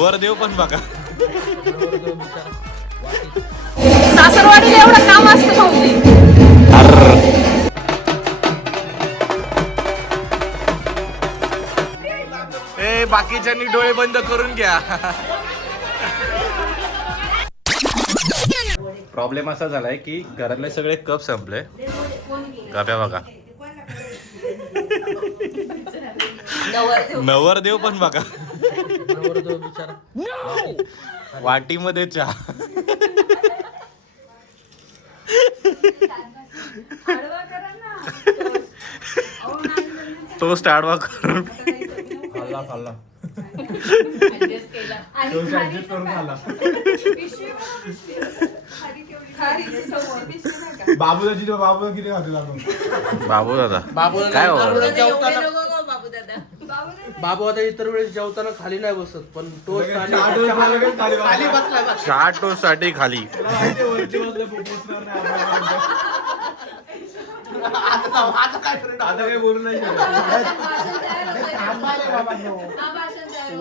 नवरदेव पण बघा. सासरवाडीला एवढं काम असतं भाऊजी ए बाकीच्यांनी डोळे बंद करून घ्या. प्रॉब्लेम असा झालाय की घरातले सगळे कप संपले. गाप्या बघा. नवरदेव पण बघा. वाटीमध्ये चहा. तो स्टार्टवा करून. खाल्ला खाल्ला. केला. करून खाल्ला. बाबू दाजी तो बाबू किती घातला बाबू दादा. बाबू काय हो? जेवताना बाबू दादा. बाबू आता इतर वेळेस जेवताना खाली नाही बसत पण तो खाली बसला. बस. चहा टोस्टसाठी खाली.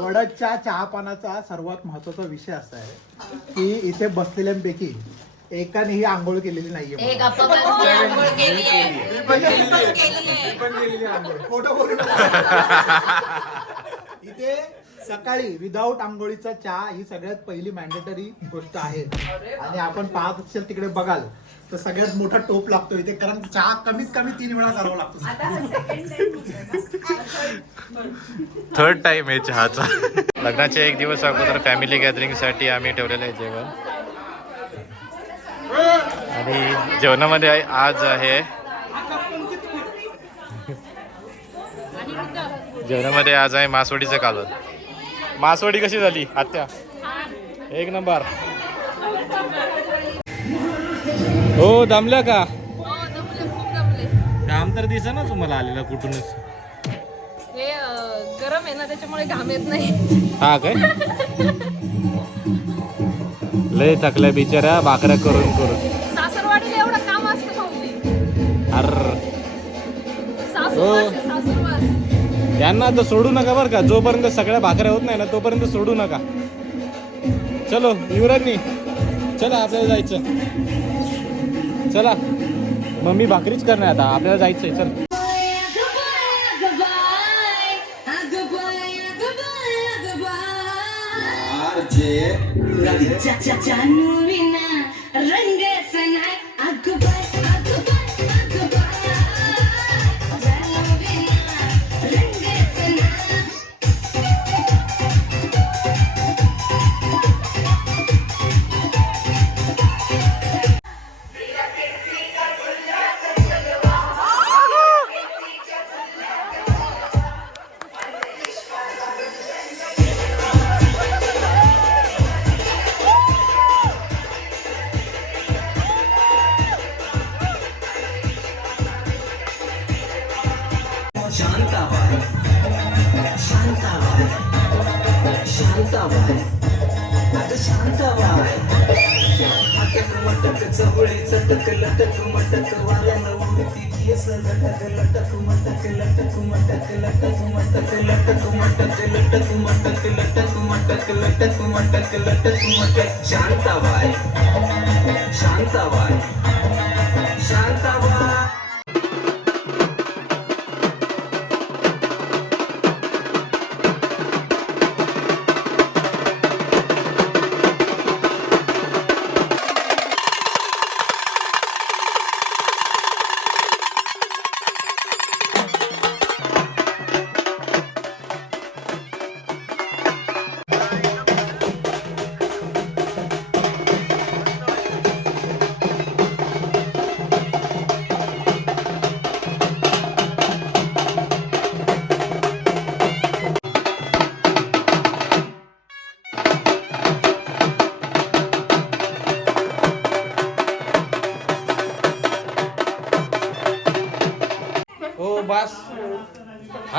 आता चहापानाचा सर्वात महत्त्वाचा विषय असा आहे की इथे बसलेल्यांपैकी एकाने ही आंघोळ केलेली नाहीये एक आंघोळ केली आहे. मी पण आहे. इथे सकाळी विदाऊट आंघोळीचा चहा ही सगळ्यात पहिली मॅन्डेटरी गोष्ट आहे. आणि आपण पाहत असेल तिकडे बघाल तर सगळ्यात मोठा टोप लागतो इथे कारण चहा कमीत कमी तीन वेळा करावा लागतो. थर्ड टाइम आहे चहाचा. लग्नाच्या एक दिवस अगोदर फॅमिली गॅदरिंगसाठी आम्ही ठेवलेलं आहे जेवण. आणि जेवणामध्ये आहे- आज आहे. जेवणामध्ये आज आहे मासवडीचं कालवण. मासवडी कशी झाली आत्या? एक नंबर. हो दमल्या का? दमले, खूप दमले. काम तर दिसा ना तुम्हाला आलेला कुठूनच. हे गरम आहे ना त्याच्यामुळे घाम येत नाही. हा काय? लय थकल्या बिचाऱ्या भाकऱ्या करून करून. सासरवाडीला एवढं काम असतं भाऊजी अर. सासूरवास आहे, सासूरवास. त्यांना तर सोडू नका बरं का. जोपर्यंत सगळ्या भाकऱ्या होत नाही ना तोपर्यंत सोडू नका. चलो युवराजनी. चला आपल्याला जायचं. चला. मम्मी भाकरीच करणार आता. आपल्याला जायचंय चल. ラビー。じゃじチャゃぬ लटक मटक वाऱ्यानं उडती केस लटक लटक मटक लटक मटक लटक मटक लटक मटक लटक मटक लटक मटक लटक मटक लटक मटक शांताबाई शांताबाई. शांत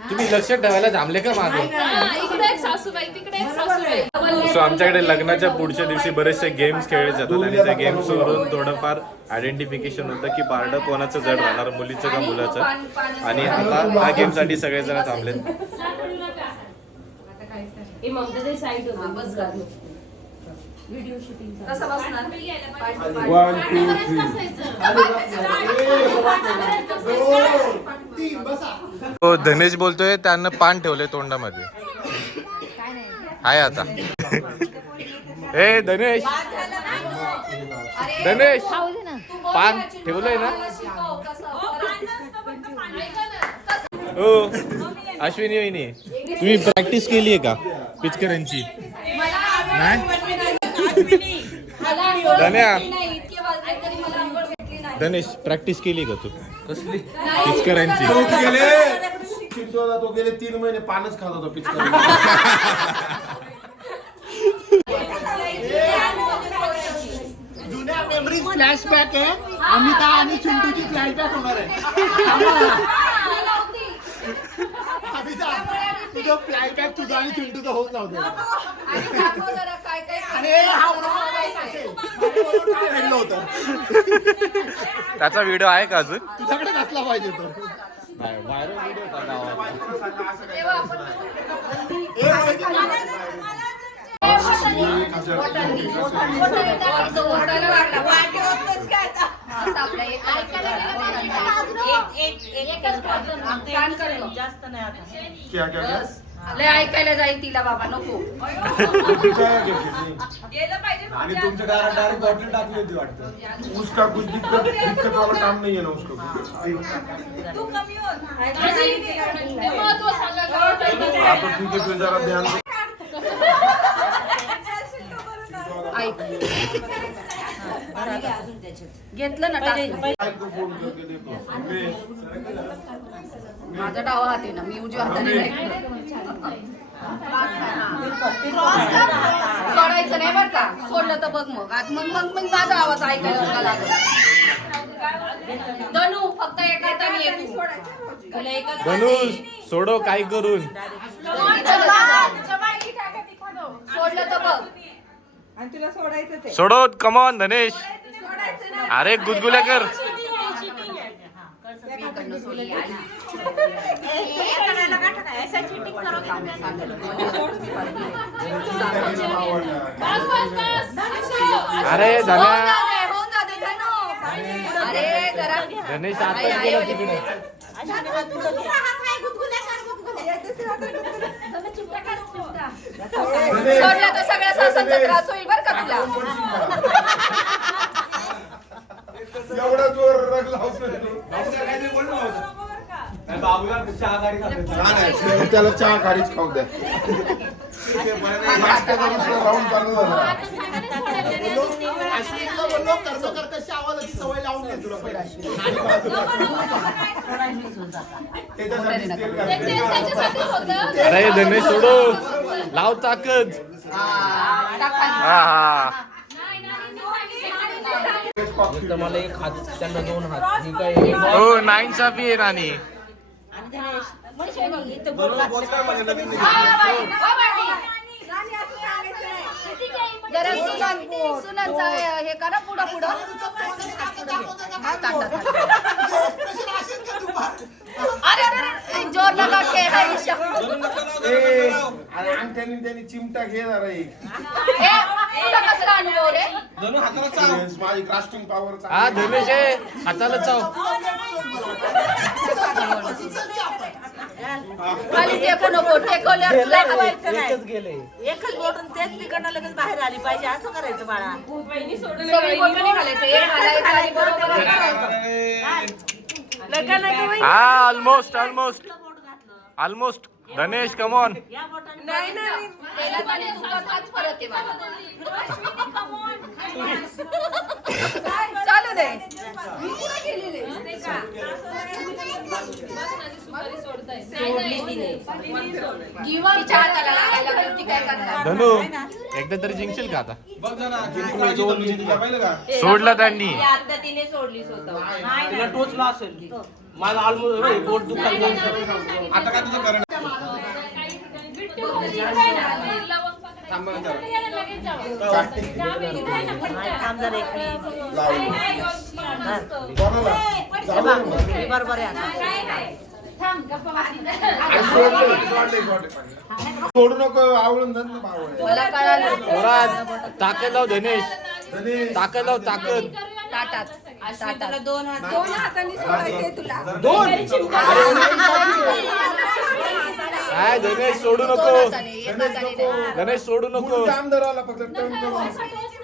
तुम्ही लक्षात ठेवायला थांबले का मागे? हा, सो आमच्याकडे लग्नाच्या पुढच्या दिवशी बरेचसे गेम्स खेळले जातात आणि त्या गेम्स वरून थोडंफार आयडेंटिफिकेशन होतं की पारडं कोणाचं जड राहणार मुलीचं का मुलाचं? आणि आता ह्या गेमसाठी सगळेजण थांबलेत. कसं बसणार. वन टू थ्री हो धनेश बोलतोय त्यांना पान ठेवलंय तोंडामध्ये. आहे आता. ए धनेश. धनेश. पान ठेवलंय ना? हो अश्विनी वहिनी तुम्ही प्रॅक्टिस केली आहे का पिचकरांची? धन्या. धनेश प्रॅक्टिस केली का तू? कसली? पिचकरांची तो गेले. तीन महिने पानच खात होता पिचकारी जुन्या फ्लॅशबॅक आहे. अमिता आणि चिंटूची फ्लॅशबॅक होणार आहे. अमिता तुझं फ्लॅशबॅक तुझं आणि चिंटूचं होत नव्हतं. अरे हा उडवा काय घडलं होतं त्याचा व्हिडिओ आहे का अजून? तुझ्याकडे कसला पाहिजे तो? नाही व्हायरल व्हिडिओ होता गावात क्या? क्या क्या लय ऐकायला जाईल तिला बाबा नको. आणि तुमच्या डायरेक्ट डायरेक्ट बॉटल टाकली होती वाटतं. उसका कुछ दिक्कत दिक्कत वाला काम नहीं है ना उसको. ते महत्त्व सांगा का? आपण ठीक है जरा ध्यान घेतलं ना फोन करके देखो माझा डावा हात आहे ना मी उजव्या हाताने नाही. सोडायचं नाही बरं का. सोडलं तर बघ मग. आज मग मग मग माझा आवाज ऐकायला तुला लागला. धनू फक्त एका हाताने ये तू. तुला एकच धनुष सोडो काय करून? सोडलं तर बघ. सोडो कमॉन धनेश. अरे गुदगुल्या कर. अरे आता गेला तिकडे. सोडलं तर सगळ्या सासांचा त्रास होईल बरं का तुला एवढा जोर रग बाबूला चहा गाडी त्याला चहा गाडीच खाऊ द्या सवय लावून तुला. अरे धनेश सोडो लाव ताकद हा. हा हा तर मला एक हात त्यांना दोन हात ही काय हो नाईन साफी आहे राणी जरा सुनान सुनांचा हे करा पुढं पुढं हा, टाक, टाक, टाक. अरे अरे अरे जोर लगा के है ईशा. ए, अरे अंगठ्याने त्यांनी चिमटा घे जरा एक ए, तुला कसला अनुभव रे? Experience, माझी ग्रास्पिंग पॉवर हा धनेश आहे हाताला चाव. खाली टेकू नको टेकवल्यावर तुला हात- एकच गेले एकच बोटून तेच तिकडनं लगेच बाहेर आली पाहिजे असं करायचं बाळा. सगळी बोटं नाही घालायचं एक घालायचं आणि बरोबर घालायचं. हा almost almost almost Dhanesh come on फरक आहे बाबा. चालू दे. धनु एकदा तरी जिंकशील का आता? सोडला त्यांनी. आता तिने सोडली स्वतः. टोचला असेल मला ऑलमोस्ट बोट दुखायला आता काय तुझं. हे बरोबर आहे. सोडू नको आवळून धर ना बावळे. मला कळालं. जोरात ताकद लाव धनेश. धनेश, ताकद लाव ताकद. ताटात. दोन हात दोन हातांनी सोडायचे तुला काय धनेश सोडू नको धनेश सोडू नको पुढं जाम धरावला फक्त टर्न करून.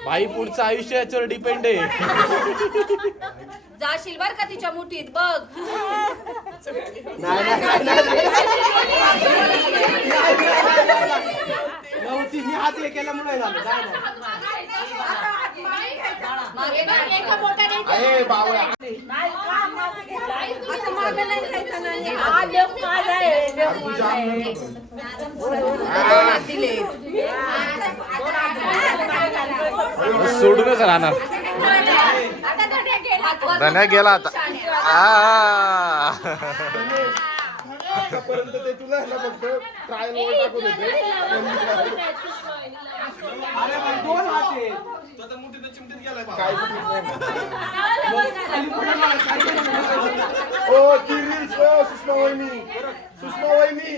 भाई पुढचं आयुष्य याच्यावर डिपेंड आहे जाशील बर का तिच्या मुठीत बघ नव्हती मी हात हे केल्यामुळे झालं. अरे बावळे. सोडूनच राहणार. धन्या गेला आता. आ. आतापर्यंत ते तुला फक्त ट्रायल टाकत होते अरे पण दोन हात आहे काय ओ ती रील्स ओ सुषमा वहिनी सुषमा वहिनी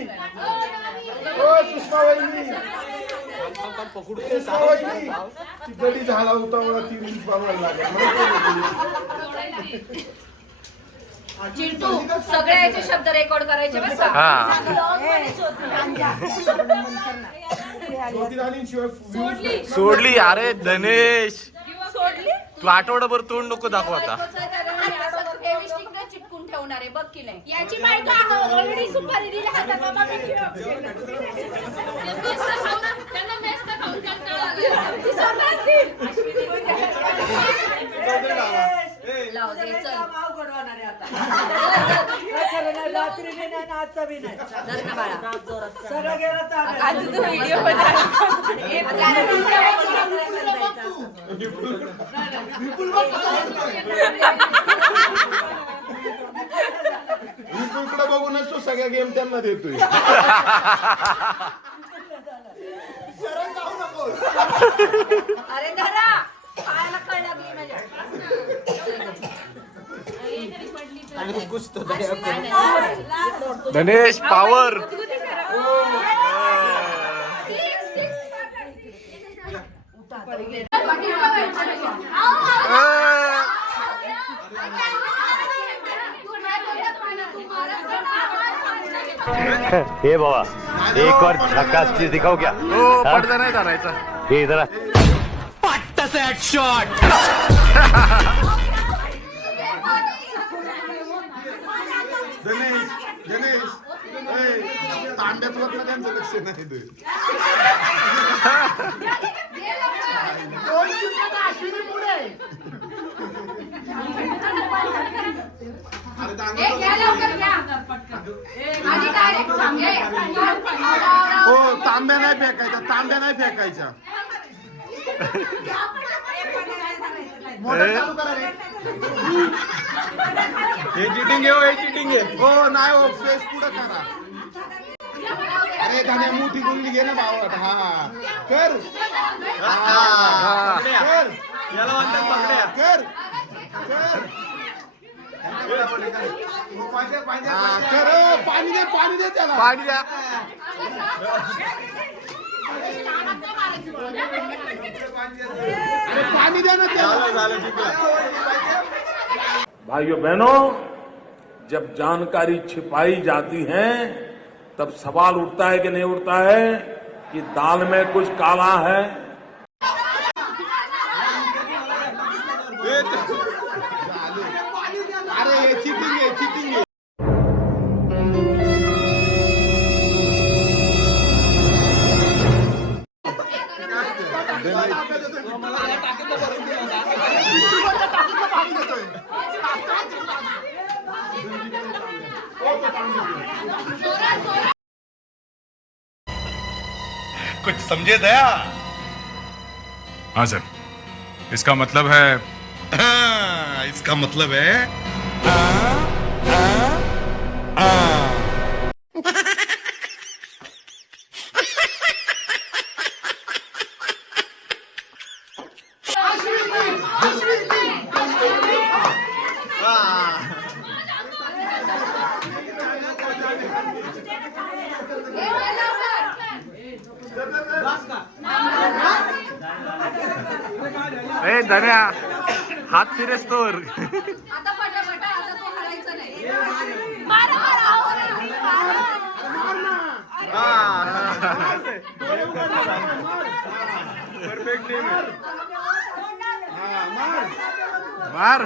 ओ सुषमा वहिनी सुषमा वहिनी ती गडी झाला होता मला ती रील्स लागेल. मला काय माहिती? चिंटू सगळे याचे शब्द रेकॉर्ड करायचे हा शिवाय views सोडली अरे धनेश सोडली तू आठवडाभर तोंड नको दाखव आता चिटकून ठेवणार आहे बघ की नाही याची बायको ऑलरेडी सुपारी दिली हातात बाबा मी त्यांना खाऊन कंटाळा आला. ती सोडणार ती. लाव दे चल धर ना बाळा. आता तुझं व्हिडिओ विपुलकडे बघूनच तो सगळ्या गेम त्यांना देतोय. अरे धरा. पायाला कळ लागली माझ्या धनेश पावर हे. बाबा एक और झकास चीज दिखाओ क्या हो पडदा नाही धरायचा. ये इधर आ. गणेश गणेश वरनं त्यांचं लक्ष नाही ते. दोन चिमट्यात अश्विनी पुढे. अरे तांब्या- हो तांब्या नाही फेकायच्या तांब्या नाही फेकायच्या. मोटर चालू करा रे. हे चिटिंग आहे हो, हे चिटिंग आहे. हो नाही हो फेस पुढे करा. अरे गाण्या मोठी गुंडी घे ना बावळट हा कर। हा. कर। याला म्हणतात पकड्या कर कर। हा, कर। हो, पाणी दे पाणी दे त्याला पाणी द्या अरे पाणी दे ना त्याला भाइयों बहनों जब जानकारी छिपाई जाती है तब सवाल उठता है कि नहीं उठता है कि दाल में कुछ काला है? कुछ समझे दया? हाँ सर इसका मतलब है इसका मतलब है ए हात फिरेस तोर आता पटापटा आता तो हरायचा नाही. मारा, मारा, मारा, मार.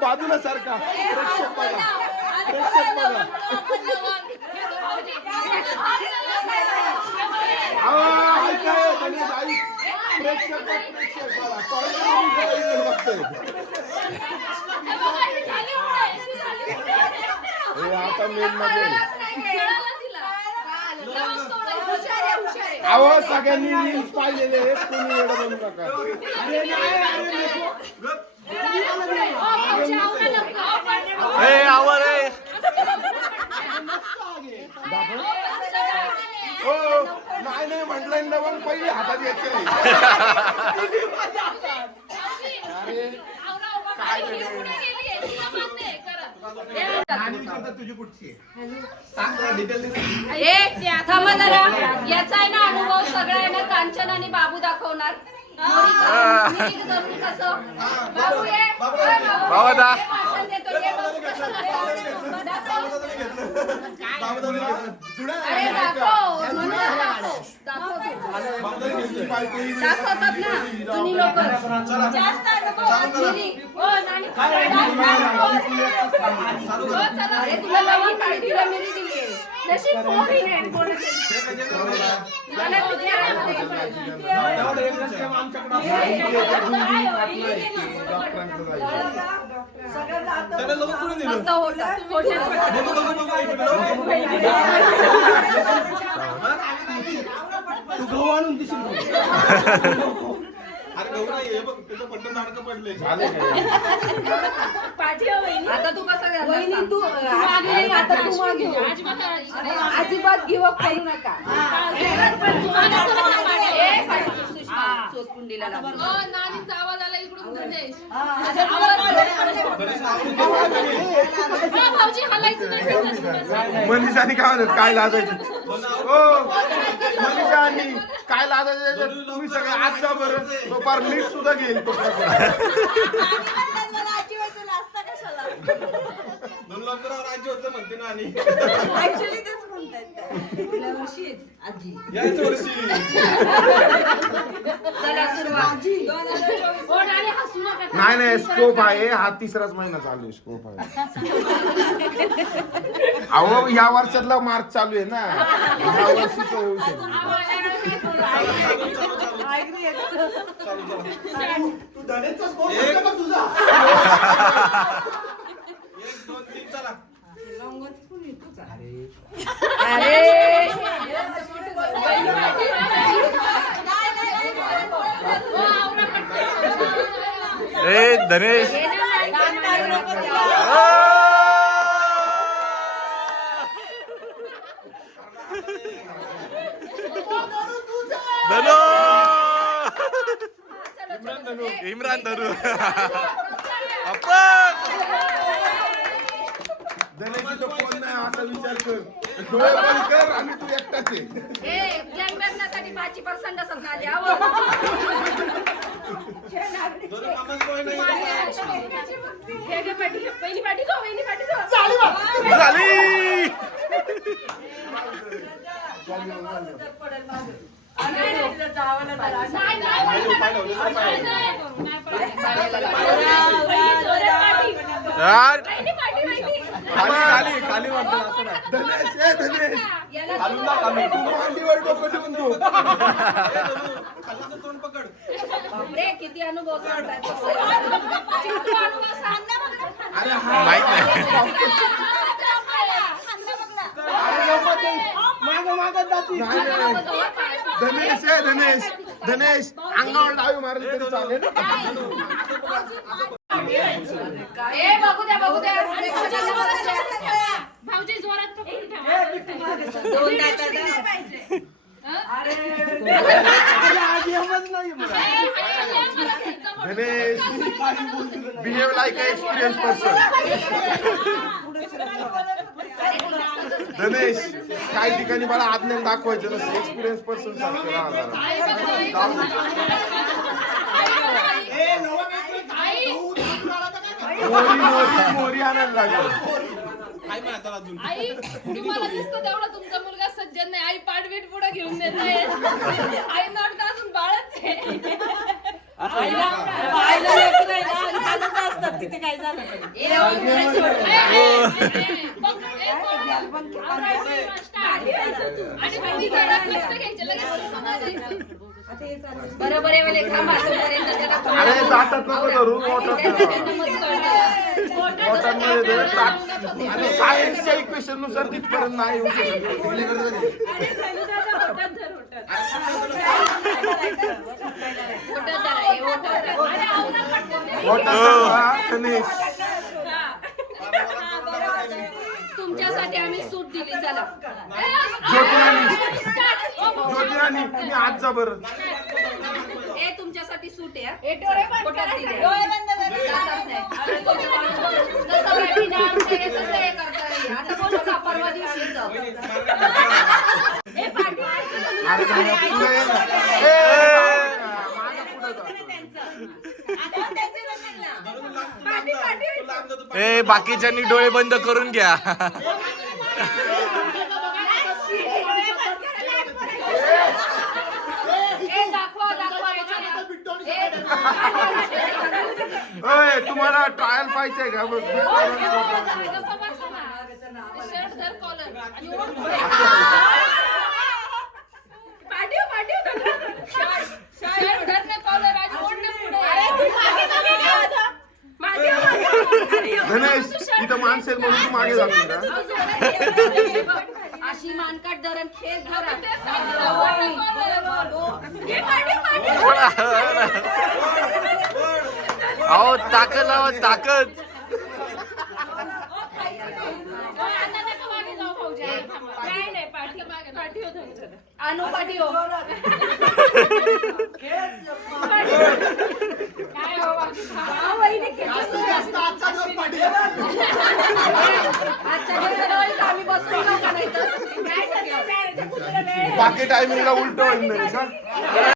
बाजूला सारखा प्रेक्षक बघा प्रेक्षक बघा प्रेक्षक प्रेक्षक बघा. बघतोय. आता मेन मध्ये अहो सगळ्यांनी न्यूज पाहिलेले आहेत, कोणी येडं बनू नका. ए आवर ए. हो नाही नाही म्हटलं ना पहिले हातात घ्यायचे नाही तुझी कुठची आहे ए थांबा जरा याचा आहे ना अनुभव सगळा आहे ना कांचन आणि बाबू दाखवणार. दाखवतात ना जुनी लोक जास्त तू गहू आणून देशील. अरे नाही हे बघ त्याचं पट्ट नाटकं पडले झाले आता तू कसं करणार तू आता तू अजिबात गिव करू नका. चोतकुंडीला नानीचा आवाज आला इकडून गणेश भाऊजी हलायचं नाही मनीषाने काय म्हणत काय लाजायची? हो मनीषानी काय लाजायचं? तुम्ही सगळे आज जा बरं. तो फार नीट सुद्धा घेईल तो राज्य होतं म्हणते ना आणि. वर्षी चला सुरुवात हो, नानी, हसू नका. नाही नाही स्कोप आहे हा तिसराच महिना चालू आहे स्कोप आहे. अहो ह्या वर्षातला मार्च चालू आहे ना. ह्या वर्षीच होऊ शकतो. एक दोन तीन चला ए धनेश धनो इम्रान धनू आपण धनेशी तो कोण नाही असा विचार कर डोळे बंद कर आणि तू एकटाच आहे ए गॅंग बघण्यासाठी पाचशे पर्सेंट असत ना द्यावं झाली. नाही, नाही, यार खाली खाली खाली म्हणतो असं नाही. धनेश ए धनेश तू मांडीवर डोकं ठेवून तू. अनुभव सांगताय. अनुभव सांग ना बघ ना. अरे हा माहीत नाही. धनेश धनेश. धनेश अंगावर डावी मारली तरी चालेल. ए बघू द्या बघू द्या. प्रेक्षकांना बघू द्या. भाऊजी जोरात पकडून ठेवा. Dhanesh behave like experience person Dhanesh काही ठिकाणी मला आज्ञा दाखवायचं नसतं एक्सपिरियन्स पर्सन सारखं राहा मोरी मोरी मोरी आणायला लागेल. आई तुम्हाला दिसतं तेवढं तुमचा मुलगा सज्जन नाही. आई पाठबीट पुढे घेऊन देत आहे. आई नॉट अजून बाळच आहे. बरोबर आहे मोठ्यांमध्ये दे, ताट. आणि सायन्सच्या इक्वेशननुसार तिथपर्यंत नाही येऊ शकत. हे. तुमच्यासाठी आम्ही सूट दिली चला. ज्योतिराणी. ज्योतिराणी. तुम्ही आज जा बरं. ए तुमच्यासाठी सूट आहे हा. दिली. ए बाकीच्यांनी डोळे बंद करून घ्या. तुम्हाला ट्रायल पाहिजे का? बघ. गणेश इथं माणसं आहेत म्हणून तू मागे जातो का अशी मानकाट धरण खेळ धरा. अहो ताकद लावा ताकद. बाकी टायमिंगला उलट होईल